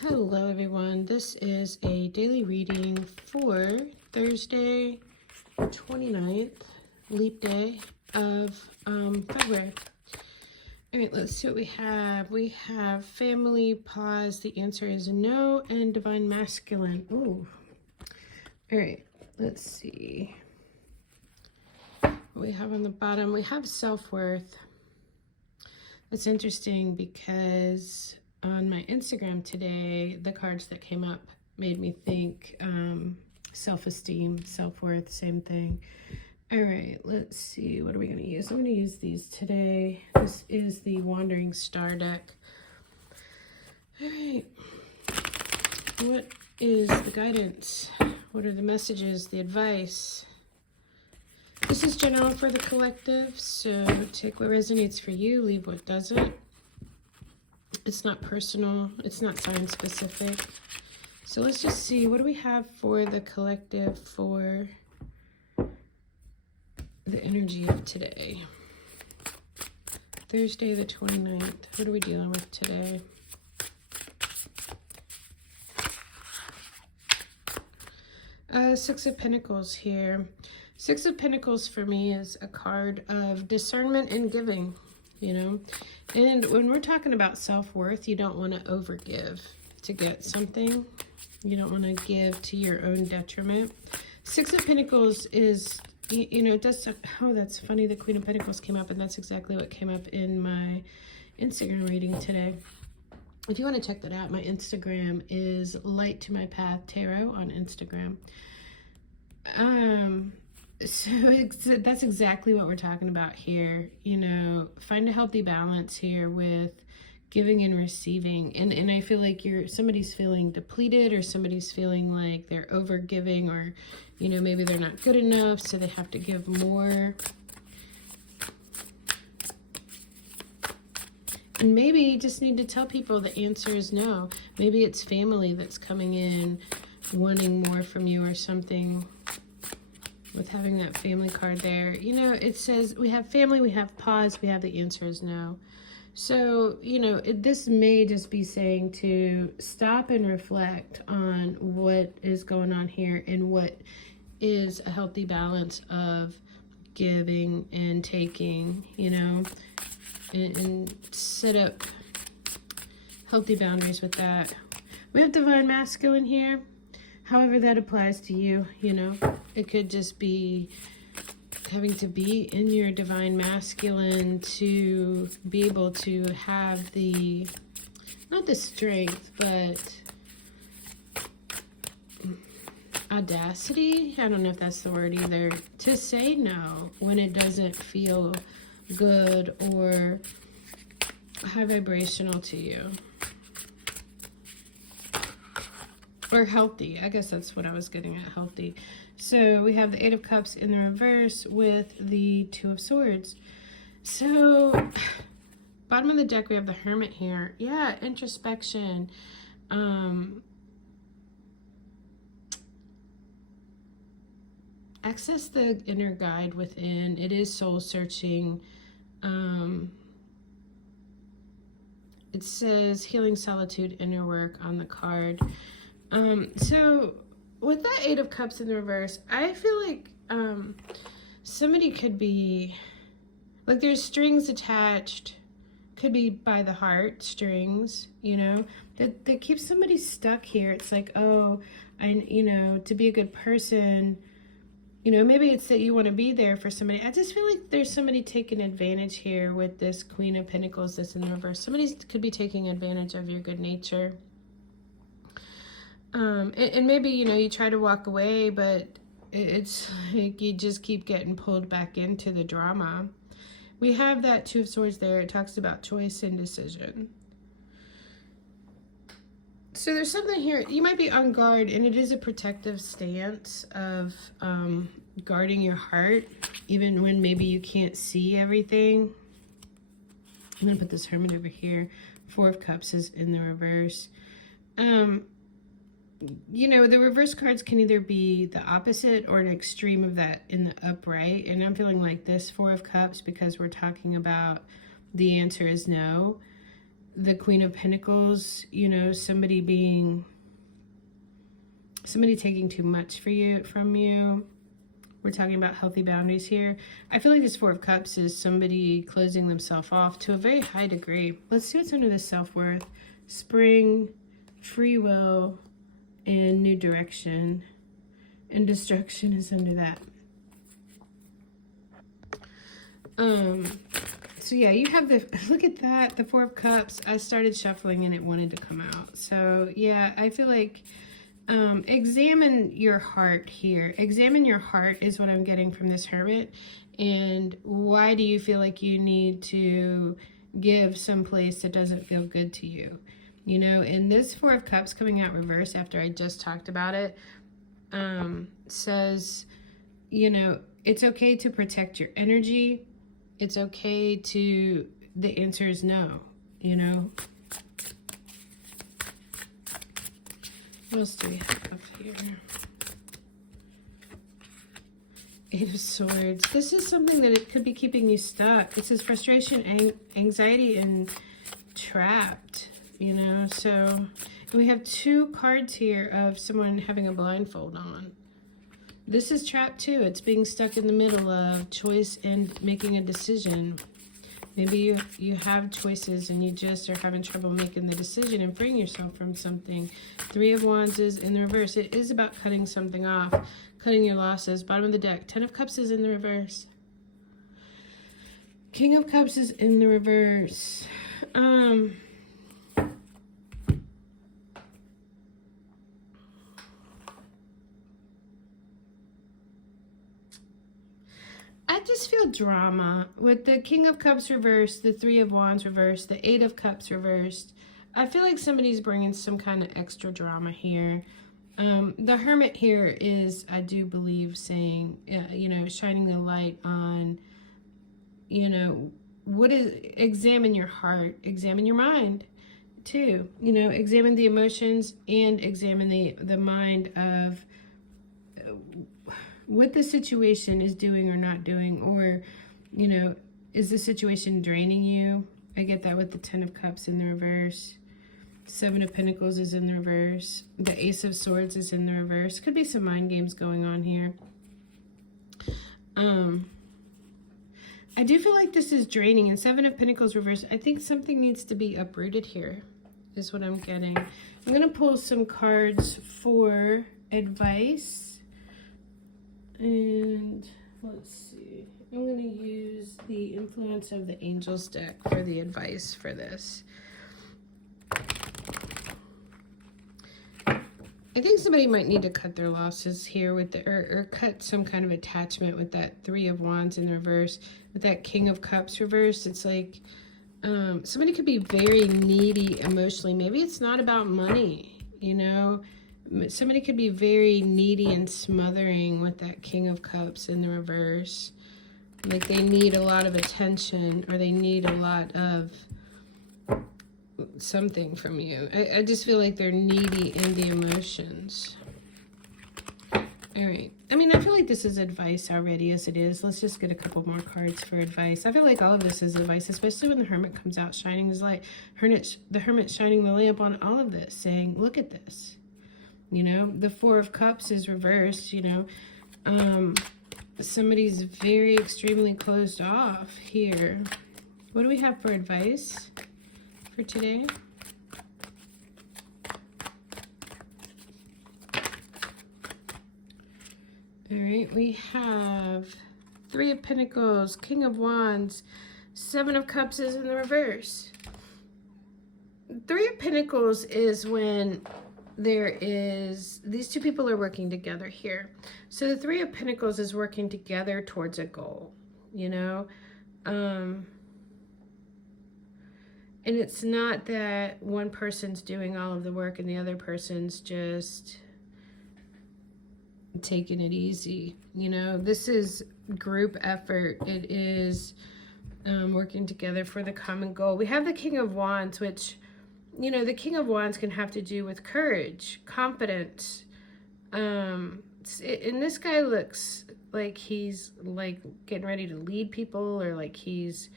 Hello everyone, this is a daily reading for Thursday 29th, leap day of February. All right, let's see what we have. We have family, pause, the answer is no, and divine masculine. Ooh. All right, let's see. What we have on the bottom, we have self-worth. It's interesting because on my Instagram today, the cards that came up made me think self-esteem, self-worth, same thing. All right, let's see. What are we going to use? I'm going to use these today. This is the Wandering Star deck. All right. What is the guidance? What are the messages, the advice? This is general for the collective, so take what resonates for you, leave what doesn't. It's not personal, it's not sign specific. So let's just see, what do we have for the collective for the energy of today? Thursday the 29th. What are we dealing with today? Six of Pentacles here. Six of Pentacles for me is a card of discernment and giving, you know. And when we're talking about self-worth, you don't want to overgive to get something. You don't want to give to your own detriment. Six of Pentacles is, you know, it does, oh, that's funny, the Queen of Pentacles came up, and that's exactly what came up in my Instagram reading today. If you want to check that out, my Instagram is Light to My Path Tarot on Instagram. So that's exactly what we're talking about here. You know, find a healthy balance here with giving and receiving. And I feel like somebody's feeling depleted, or somebody's feeling like they're over giving, or, you know, maybe they're not good enough, so they have to give more. And maybe you just need to tell people the answer is no. Maybe it's family that's coming in wanting more from you or something. With having that family card there, you know, it says we have family, we have pause, we have the answer is no. So, you know, this may just be saying to stop and reflect on what is going on here and what is a healthy balance of giving and taking, you know, and set up healthy boundaries with that. We have divine masculine here. However that applies to you, you know, it could just be having to be in your divine masculine to be able to have the, not the strength, but audacity, I don't know if that's the word either, to say no when it doesn't feel good or high vibrational to you. Or healthy. I guess that's what I was getting at, healthy. So we have the Eight of Cups in the reverse with the Two of Swords. So bottom of the deck, we have the Hermit here. Yeah, introspection. Access the inner guide within. It is soul searching. It says healing, solitude, inner work on the card. So with that Eight of Cups in the reverse, I feel like somebody could be, like there's strings attached, could be by the heart strings, you know, that keep somebody stuck here. It's like, oh, you know, to be a good person, you know, maybe it's that you want to be there for somebody. I just feel like there's somebody taking advantage here with this Queen of Pentacles that's in the reverse. Somebody could be taking advantage of your good nature. And maybe, you know, you try to walk away, but it's like you just keep getting pulled back into the drama. We have that Two of Swords there. It talks about choice and decision. So there's something here. You might be on guard, and it is a protective stance of guarding your heart, even when maybe you can't see everything. I'm going to put this Hermit over here. Four of Cups is in the reverse. You know, the reverse cards can either be the opposite or an extreme of that in the upright. And I'm feeling like this Four of Cups, because we're talking about the answer is no. the Queen of Pentacles, you know, somebody taking too much from you. We're talking about healthy boundaries here. I feel like this Four of Cups is somebody closing themselves off to a very high degree. Let's see what's under the self-worth. Spring, free will, and new direction. And destruction is under that. So yeah, you have the, look at that, the Four of Cups. I started shuffling and it wanted to come out. So yeah, I feel like examine your heart here. Examine your heart is what I'm getting from this Hermit. And why do you feel like you need to give some place that doesn't feel good to you? You know, and this Four of Cups coming out reverse after I just talked about it, says, you know, it's okay to protect your energy. It's okay to, the answer is no, you know. What else do we have here? Eight of Swords. This is something that it could be keeping you stuck. It says frustration, anxiety, and trapped, you know. So we have two cards here of someone having a blindfold on. This is trapped too. It's being stuck in the middle of choice and making a decision. Maybe you have choices and you just are having trouble making the decision and freeing yourself from something. Three of Wands is in the reverse. It is about cutting something off, cutting your losses. Bottom of the deck. Ten of Cups is in the reverse. King of Cups is in the reverse. I just feel drama with the King of Cups reversed, the Three of Wands reversed, the Eight of Cups reversed. I feel like somebody's bringing some kind of extra drama here. The Hermit here is, I do believe, saying, you know, shining the light on, you know, examine your heart, examine your mind too. You know, examine the emotions and examine the mind of what the situation is doing or not doing, or, you know, is the situation draining you? I get that with the Ten of Cups in the reverse. Seven of Pentacles is in the reverse. The Ace of Swords is in the reverse. Could be some mind games going on here. I do feel like this is draining. And Seven of Pentacles reverse, I think something needs to be uprooted here, is what I'm getting. I'm going to pull some cards for advice. And let's see, I'm going to use the Influence of the Angels deck for the advice for this. I think somebody might need to cut their losses here with the, or cut some kind of attachment with that Three of Wands in the reverse. With that King of Cups reverse, it's like somebody could be very needy emotionally. Maybe it's not about money, you know. Somebody could be very needy and smothering with that King of Cups in the reverse. Like they need a lot of attention, or they need a lot of something from you. I just feel like they're needy in the emotions. All right. I mean, I feel like this is advice already as it is. Let's just get a couple more cards for advice. I feel like all of this is advice, especially when the Hermit comes out shining his light. The Hermit shining the lamp on all of this, saying, look at this. You know, the Four of Cups is reversed, you know. Somebody's very extremely closed off here. What do we have for advice for today? All right, we have Three of Pentacles, King of Wands, Seven of Cups is in the reverse. Three of Pentacles is when these two people are working together here. So the Three of Pentacles is working together towards a goal, you know. And it's not that one person's doing all of the work and the other person's just taking it easy, you know. This is group effort. It is working together for the common goal. We have the King of Wands, which, you know, the King of Wands can have to do with courage, confidence. And this guy looks like he's like getting ready to lead people, or like he's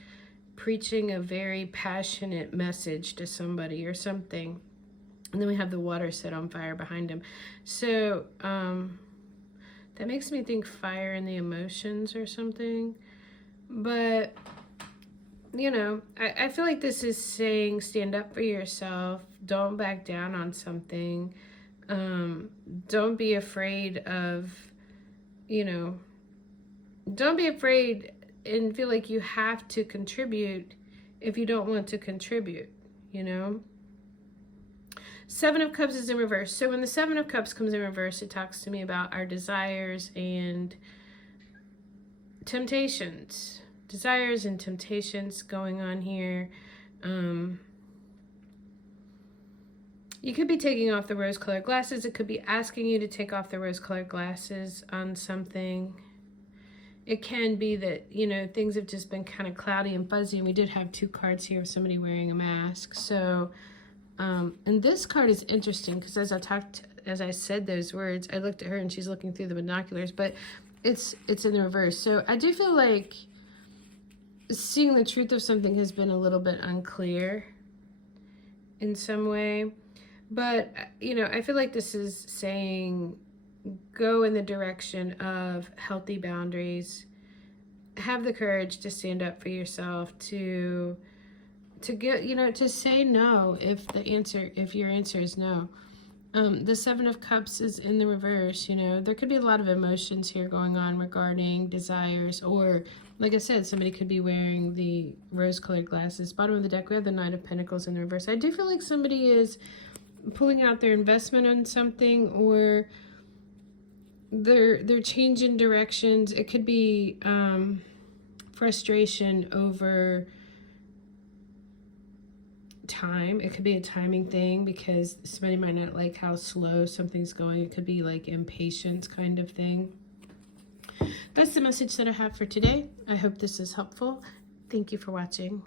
preaching a very passionate message to somebody or something. And then we have the water set on fire behind him. So that makes me think fire in the emotions or something. But, you know, I feel like this is saying stand up for yourself. Don't back down on something. Don't be afraid of, you know, don't be afraid and feel like you have to contribute if you don't want to contribute, you know. Seven of Cups is in reverse. So when the Seven of Cups comes in reverse, it talks to me about our desires and temptations. Desires and temptations going on here. You could be taking off the rose-colored glasses. It could be asking you to take off the rose-colored glasses on something. It can be that, you know, things have just been kind of cloudy and fuzzy. And we did have 2 cards here of somebody wearing a mask. So... and this card is interesting because as I said those words, I looked at her and she's looking through the binoculars, but it's in the reverse. So I do feel like seeing the truth of something has been a little bit unclear in some way. But, you know, I feel like this is saying go in the direction of healthy boundaries. Have the courage to stand up for yourself, to get, you know, to say no if your answer is no. The Seven of Cups is in the reverse, you know. There could be a lot of emotions here going on regarding desires, or, like I said, somebody could be wearing the rose-colored glasses. Bottom of the deck, we have the Knight of Pentacles in the reverse. I do feel like somebody is pulling out their investment on something, or they're changing directions. It could be frustration over time. It could be a timing thing because somebody might not like how slow something's going. It could be like impatience kind of thing. That's the message that I have for today. I hope this is helpful. Thank you for watching.